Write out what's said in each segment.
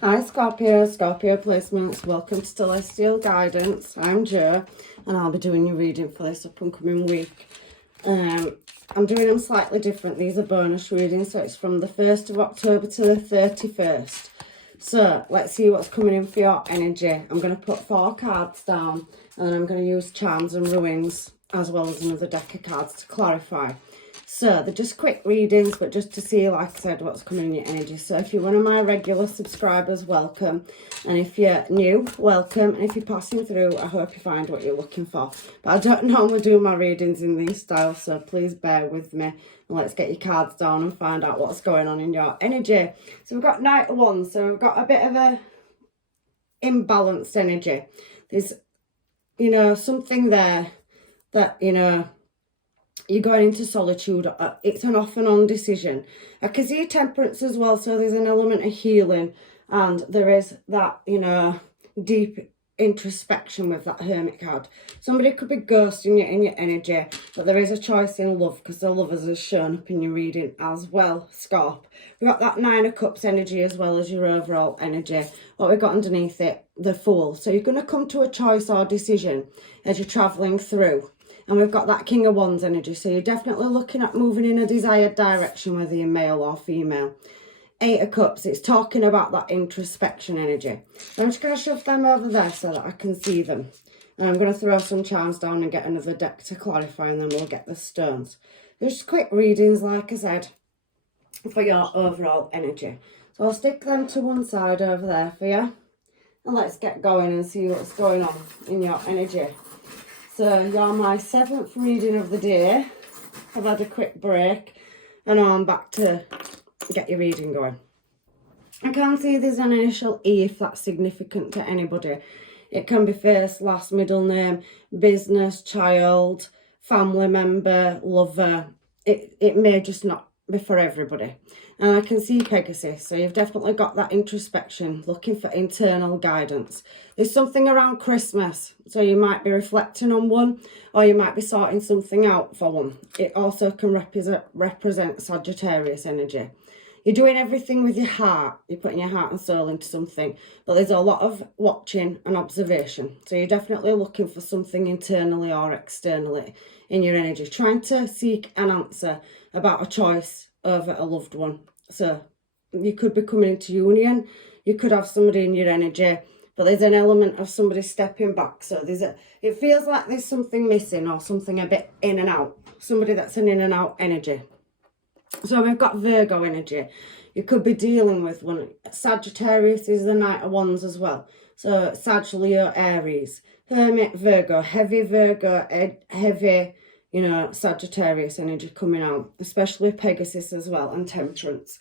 Hi Scorpio, Scorpio placements. Welcome to Celestial Guidance. I'm Jo and I'll be doing your reading for this up and coming week. I'm doing them slightly different. These are bonus readings, so it's from the 1st of October to the 31st. So let's see what's coming in for your energy. I'm going to put 4 cards down and then I'm going to use charms and ruins as well as another deck of cards to clarify. So they're just quick readings, but just to see, like I said, what's coming in your energy. So if you're one of my regular subscribers, welcome. And if you're new, welcome. And if you're passing through, I hope you find what you're looking for. But I don't normally do my readings in these styles, so please bear with me. And let's get your cards down and find out what's going on in your energy. So we've got Knight of Wands. So we've got a bit of a imbalanced energy. There's, something there that, you're going into solitude. It's an off and on decision. I can see Temperance as well, so there's an element of healing, and there is that, deep introspection with that Hermit card. Somebody could be ghosting you in your energy, but there is a choice in love, because the lovers has shown up in your reading as well, Scorp. We've got that 9 of Cups energy as well as your overall energy. What we've got underneath it, the Fool. So you're going to come to a choice or decision as you're travelling through. And we've got that King of Wands energy. So you're definitely looking at moving in a desired direction, whether you're male or female. 8 of Cups, it's talking about that introspection energy. So I'm just going to shove them over there so that I can see them. And I'm going to throw some charms down and get another deck to clarify, and then we'll get the stones. Just quick readings, like I said, for your overall energy. So I'll stick them to one side over there for you. And let's get going and see what's going on in your energy. So you're my 7th reading of the day. I've had a quick break and now I'm back to get your reading going. I can see there's an initial E if that's significant to anybody. It can be first, last, middle name, business, child, family member, lover. It may just not be for everybody. And I can see Pegasus, so you've definitely got that introspection, looking for internal guidance. There's something around Christmas, so you might be reflecting on one, or you might be sorting something out for one. It also can represent Sagittarius energy. You're doing everything with your heart. You're putting your heart and soul into something, but there's a lot of watching and observation. So you're definitely looking for something internally or externally in your energy, trying to seek an answer about a choice over a loved one. So you could be coming into union, you could have somebody in your energy, but there's an element of somebody stepping back. So it feels like there's something missing or something a bit in and out, somebody that's an in and out energy. So we've got Virgo energy. You could be dealing with one. Sagittarius is the Knight of Wands as well. So Sag, Leo, Aries, Hermit, Virgo, heavy Sagittarius energy coming out, especially Pegasus as well, and Temperance.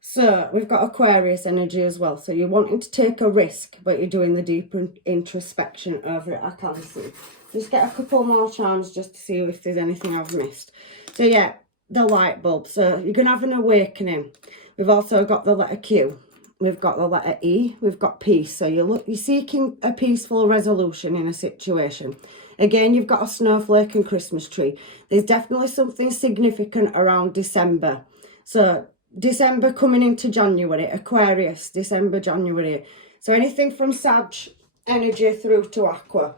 So we've got Aquarius energy as well. So you're wanting to take a risk, but you're doing the deeper introspection over it, I can see. Just get a couple more charms just to see if there's anything I've missed. So yeah, the light bulb. So you're going to have an awakening. We've also got the letter Q. We've got the letter E. We've got peace. So you're seeking a peaceful resolution in a situation. Again, you've got a snowflake and Christmas tree. There's definitely something significant around December. So December coming into January, Aquarius, December, January. So anything from Sag energy through to Aqua.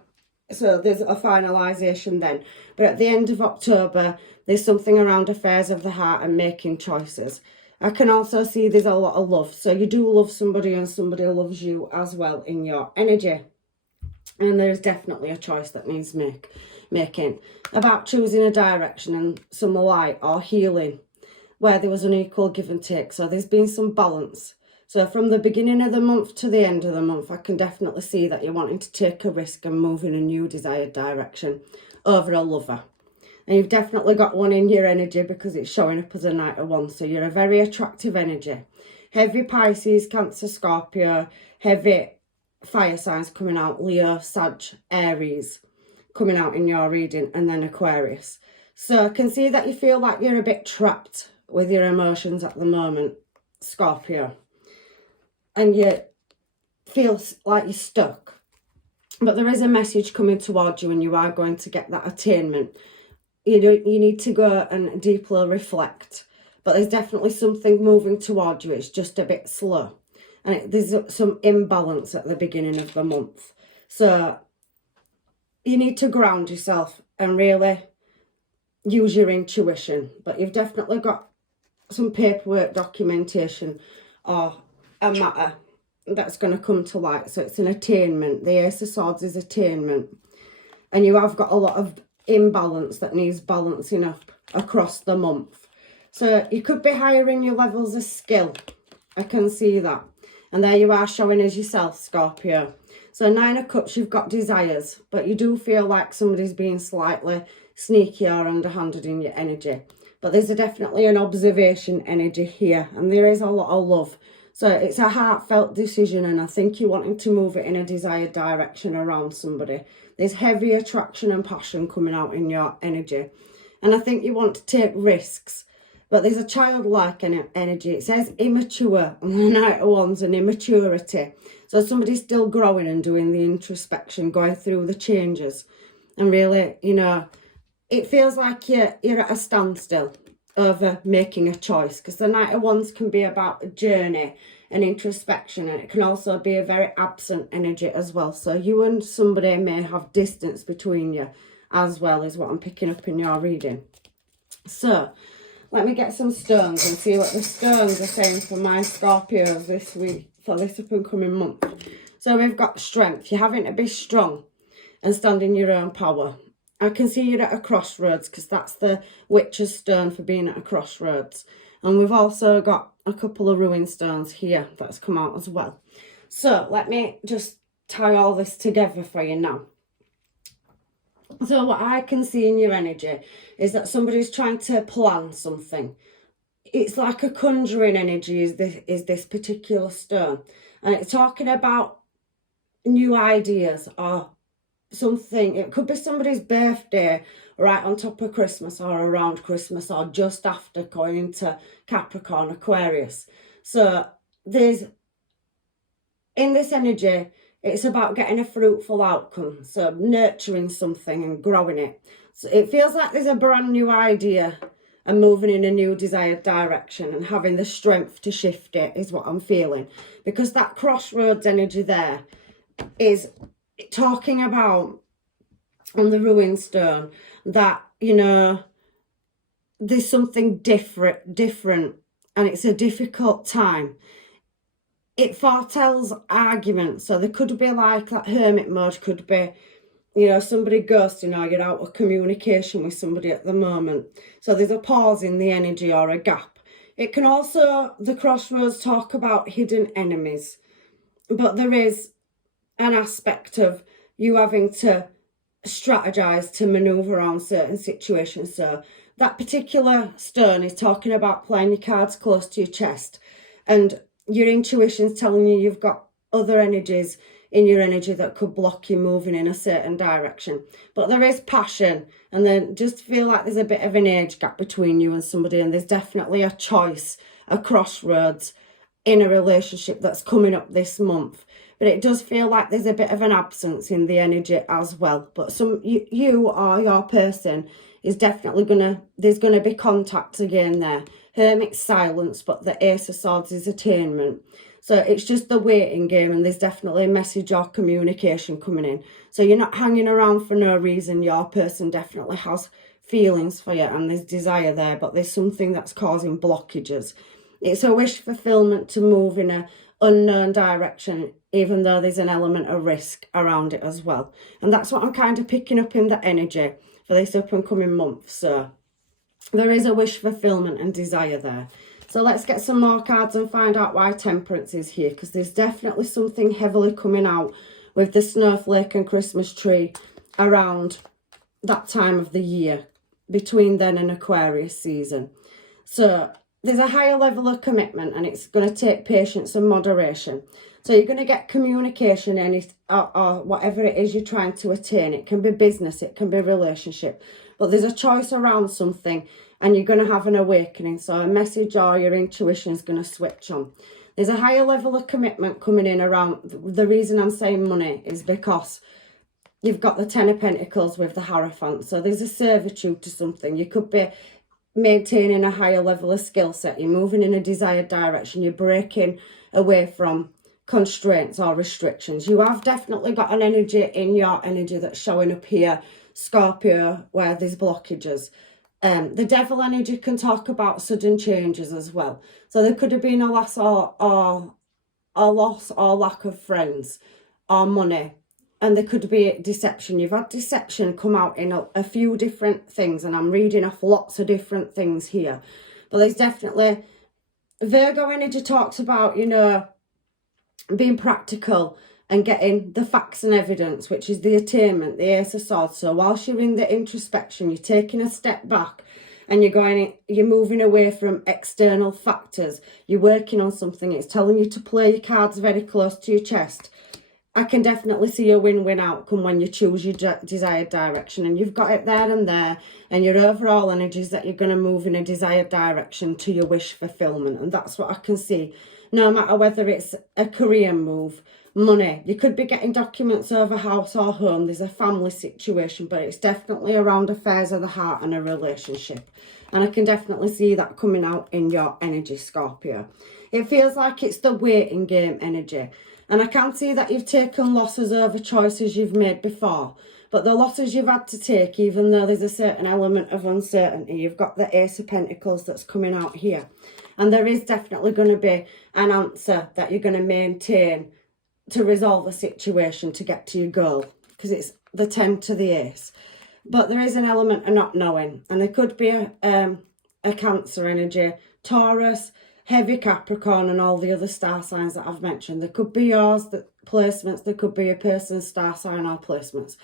So there's a finalisation then. But at the end of October, there's something around affairs of the heart and making choices. I can also see there's a lot of love. So you do love somebody and somebody loves you as well in your energy. And there's definitely a choice that needs making about choosing a direction and some light or healing where there was an equal give and take. So there's been some balance. So from the beginning of the month to the end of the month, I can definitely see that you're wanting to take a risk and move in a new desired direction over a lover. And you've definitely got one in your energy because it's showing up as a Knight of Wands. So you're a very attractive energy. Heavy Pisces, Cancer, Scorpio, heavy fire signs coming out, Leo, Sag, Aries coming out in your reading, and then Aquarius. So I can see that you feel like you're a bit trapped with your emotions at the moment, Scorpio. And you feel like you're stuck. But there is a message coming towards you and you are going to get that attainment. You need to go and deeply reflect. But there's definitely something moving towards you. It's just a bit slow. and there's some imbalance at the beginning of the month. So you need to ground yourself and really use your intuition. But you've definitely got some paperwork, documentation, or a matter that's going to come to light. So it's an attainment. The Ace of Swords is attainment. And you have got a lot of imbalance that needs balancing up across the month. So you could be higher in your levels of skill. I can see that. And there you are showing as yourself, Scorpio. So 9 of Cups, you've got desires, but you do feel like somebody's being slightly sneaky or underhanded in your energy. But there's definitely an observation energy here, and there is a lot of love. So it's a heartfelt decision, and I think you're wanting to move it in a desired direction around somebody. There's heavy attraction and passion coming out in your energy. And I think you want to take risks. But there's a childlike energy. It says immature, and the Knight of Wands and immaturity. So somebody's still growing and doing the introspection, going through the changes. And really, you know, it feels like you're at a standstill over making a choice, because the Knight of Wands can be about a journey and introspection, and it can also be a very absent energy as well. So you and somebody may have distance between you as well, is what I'm picking up in your reading. So let me get some stones and see what the stones are saying for my Scorpios this week, for this up and coming month. So we've got strength. You're having to be strong and stand in your own power. I can see you're at a crossroads, because that's the Witch's stone for being at a crossroads. And we've also got a couple of ruin stones here that's come out as well. So let me just tie all this together for you now. So what I can see in your energy is that somebody's trying to plan something. It's like a conjuring energy is this particular stone. And it's talking about new ideas or something. It could be somebody's birthday right on top of Christmas, or around Christmas, or just after going into Capricorn, Aquarius. So there's, in this energy, it's about getting a fruitful outcome. So nurturing something and growing it. So it feels like there's a brand new idea and moving in a new desired direction, and having the strength to shift it is what I'm feeling. Because that crossroads energy there is talking about, on the ruin stone, that, you know, there's something different, and it's a difficult time. It foretells arguments. So there could be like that hermit mode, could be, you know, somebody ghosting, or you're out of communication with somebody at the moment. So there's a pause in the energy or a gap. It can also, the crossroads, talk about hidden enemies. But there is an aspect of you having to strategize to maneuver on certain situations. So that particular stone is talking about playing your cards close to your chest, and your intuition's telling you you've got other energies in your energy that could block you moving in a certain direction. But there is passion, and then just feel like there's a bit of an age gap between you and somebody, and there's definitely a choice, a crossroads in a relationship that's coming up this month. But it does feel like there's a bit of an absence in the energy as well. But you or your person is definitely there's gonna be contact again there. Hermit's silence, but the Ace of Swords is attainment. So it's just the waiting game, and there's definitely a message or communication coming in. So you're not hanging around for no reason. Your person definitely has feelings for you, and there's desire there, but there's something that's causing blockages. It's a wish fulfillment to move in a unknown direction, even though there's an element of risk around it as well. And that's what I'm kind of picking up in the energy for this up and coming month. So there is a wish fulfillment and desire there. So let's get some more cards and find out why Temperance is here, because there's definitely something heavily coming out with the snowflake and Christmas tree around that time of the year, between then and Aquarius season. So there's a higher level of commitment, and it's going to take patience and moderation. So you're going to get communication or whatever it is you're trying to attain. It can be business, it can be relationship. But there's a choice around something, and you're going to have an awakening. So a message or your intuition is going to switch on. There's a higher level of commitment coming in around. The reason I'm saying money is because you've got the Ten of Pentacles with the Hierophant. So there's a servitude to something. You could be maintaining a higher level of skill set. You're moving in a desired direction. You're breaking away from constraints or restrictions. You have definitely got an energy in your energy that's showing up here, Scorpio, where there's blockages. The devil energy can talk about sudden changes as well. So there could have been a loss or lack of friends or money. And there could be deception. You've had deception come out in a few different things. And I'm reading off lots of different things here. But there's definitely... Virgo energy talks about, you know, being practical and getting the facts and evidence, which is the attainment, the Ace of Swords. So whilst you're in the introspection, you're taking a step back and you're moving away from external factors. You're working on something. It's telling you to play your cards very close to your chest. I can definitely see a win-win outcome when you choose your desired direction, and you've got it there and there, and your overall energy is that you're going to move in a desired direction to your wish fulfillment, and that's what I can see. No matter whether it's a career move, money, you could be getting documents over house or home, there's a family situation, but it's definitely around affairs of the heart and a relationship. And I can definitely see that coming out in your energy, Scorpio. It feels like it's the waiting game energy. And I can see that you've taken losses over choices you've made before. But the losses you've had to take, even though there's a certain element of uncertainty, you've got the Ace of Pentacles that's coming out here. And there is definitely going to be an answer that you're going to maintain to resolve a situation to get to your goal. Because it's the 10 to the Ace. But there is an element of not knowing. And there could be a Cancer energy, Taurus, heavy Capricorn and all the other star signs that I've mentioned. There could be yours, placements. There could be a person's star sign or placements.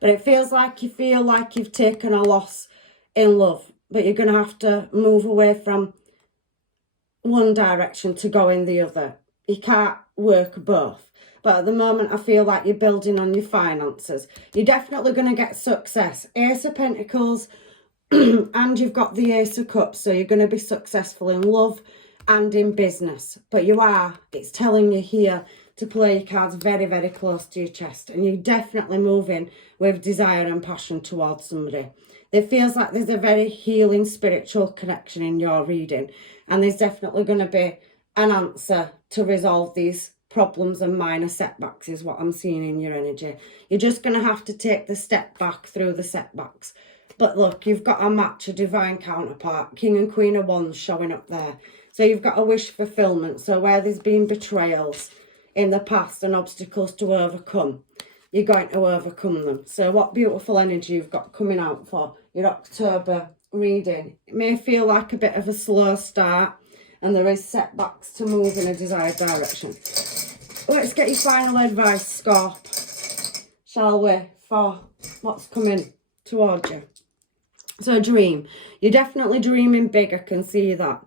But it feels like you feel like you've taken a loss in love. But you're going to have to move away from one direction to go in the other. You can't work both. But at the moment, I feel like you're building on your finances. You're definitely going to get success. Ace of Pentacles and you've got the Ace of Cups. So you're going to be successful in love and in business. But it's telling you here to play your cards very, very close to your chest. And you're definitely moving with desire and passion towards somebody. It feels like there's a very healing spiritual connection in your reading. And there's definitely going to be an answer to resolve these problems and minor setbacks is what I'm seeing in your energy. You're just going to have to take the step back through the setbacks. But look, you've got a match, a divine counterpart, King and Queen of Wands showing up there. So you've got a wish fulfillment. So where there's been betrayals in the past and obstacles to overcome, you're going to overcome them. So what beautiful energy you've got coming out for your October reading. It may feel like a bit of a slow start and there is setbacks to move in a desired direction. Let's get your final advice, Scorp, shall we, for what's coming towards you. So dream. You're definitely dreaming big, I can see that.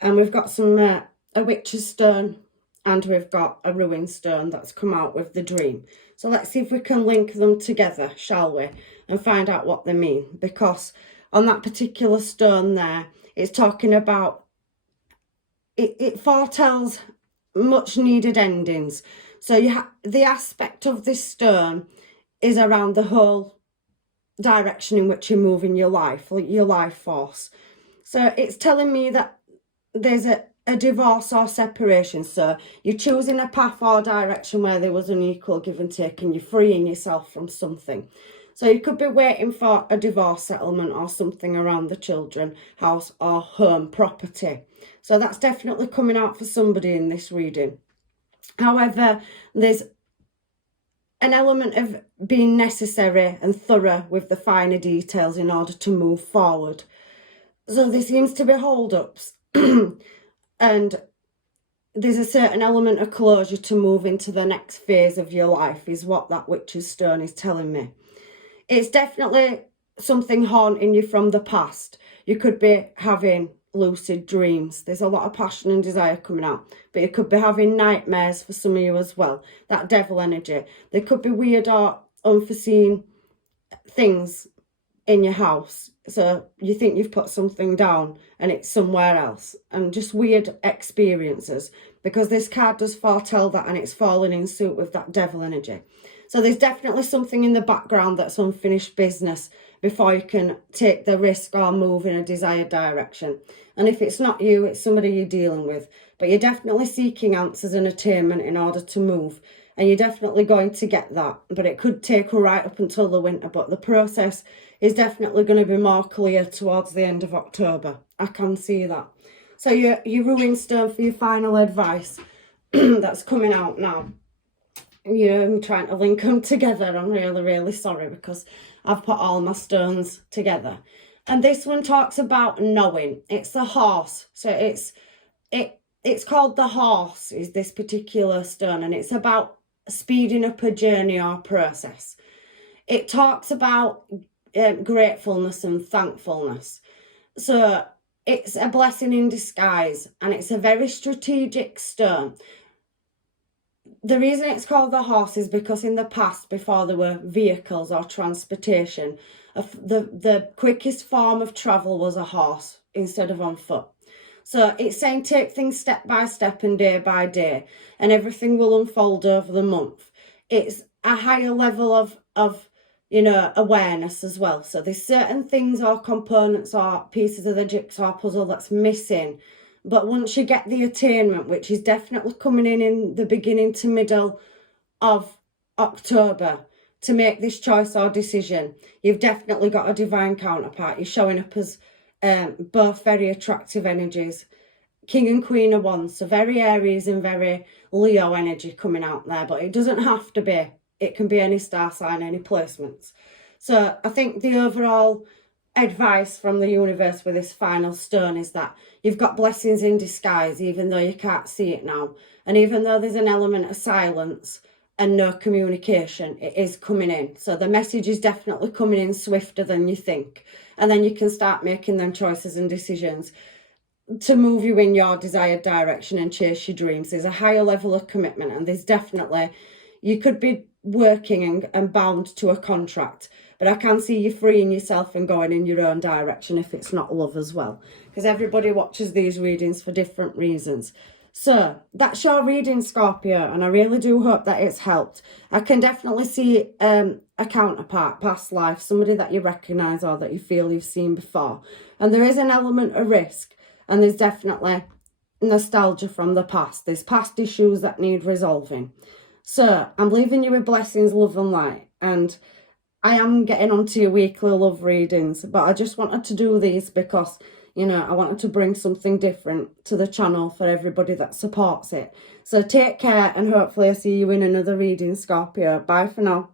And we've got a witch's stone and we've got a ruined stone that's come out with the dream. So let's see if we can link them together, shall we? And find out what they mean. Because on that particular stone there, it's talking about, it foretells much needed endings. So the aspect of this stone is around the whole direction in which you're moving your life, like your life force. So it's telling me that there's a divorce or separation. So you're choosing a path or direction where there was an equal give and take and you're freeing yourself from something. So you could be waiting for a divorce settlement or something around the children, house or home, property. So that's definitely coming out for somebody in this reading. However, there's an element of being necessary and thorough with the finer details in order to move forward. So there seems to be hold-ups. And there's a certain element of closure to move into the next phase of your life is what that witch's stone is telling me. It's definitely something haunting you from the past. You could be having lucid dreams. There's a lot of passion and desire coming out. But you could be having nightmares for some of you as well. That devil energy. There could be weird or unforeseen things in your house. So you think you've put something down and it's somewhere else. And just weird experiences. Because this card does foretell that and it's falling in suit with that devil energy. So there's definitely something in the background that's unfinished business before you can take the risk or move in a desired direction. And if it's not you, it's somebody you're dealing with. but you're definitely seeking answers and attainment in order to move. And you're definitely going to get that, but it could take right up until the winter. But the process is definitely going to be more clear towards the end of October. I can see that. So your ruin stone for your final advice that's coming out now. I'm trying to link them together. I'm really, really sorry because I've put all my stones together. And this one talks about knowing. It's the horse. So it's called the horse, is this particular stone, and it's about speeding up a journey or process. It talks about gratefulness and thankfulness. So it's a blessing in disguise, and it's a very strategic stone. The reason it's called the horse is because in the past, before there were vehicles or transportation, the quickest form of travel was a horse instead of on foot. So it's saying take things step by step and day by day, and everything will unfold over the month. It's a higher level of awareness as well. So there's certain things or components or pieces of the jigsaw puzzle that's missing. But once you get the attainment, which is definitely coming in the beginning to middle of October, to make this choice or decision, you've definitely got a divine counterpart. You're showing up as both very attractive energies. King and Queen of Wands, so very Aries and very Leo energy coming out there, but it doesn't have to be. It can be any star sign, any placements. So I think the overall advice from the universe with this final stone is that you've got blessings in disguise, even though you can't see it now. And even though there's an element of silence and no communication, it is coming in. So the message is definitely coming in swifter than you think. And then you can start making them choices and decisions to move you in your desired direction and chase your dreams. There's a higher level of commitment, and there's definitely, you could be working and bound to a contract, but I can see you freeing yourself and going in your own direction if it's not love as well, because everybody watches these readings for different reasons. So that's your reading, Scorpio, and I really do hope that it's helped. I can definitely see a counterpart, past life, somebody that you recognise or that you feel you've seen before. And there is an element of risk, and there's definitely nostalgia from the past. There's past issues that need resolving. So I'm leaving you with blessings, love and light. And I am getting onto your weekly love readings, but I just wanted to do these because, I wanted to bring something different to the channel for everybody that supports it. So take care, and hopefully I see you in another reading, Scorpio. Bye for now.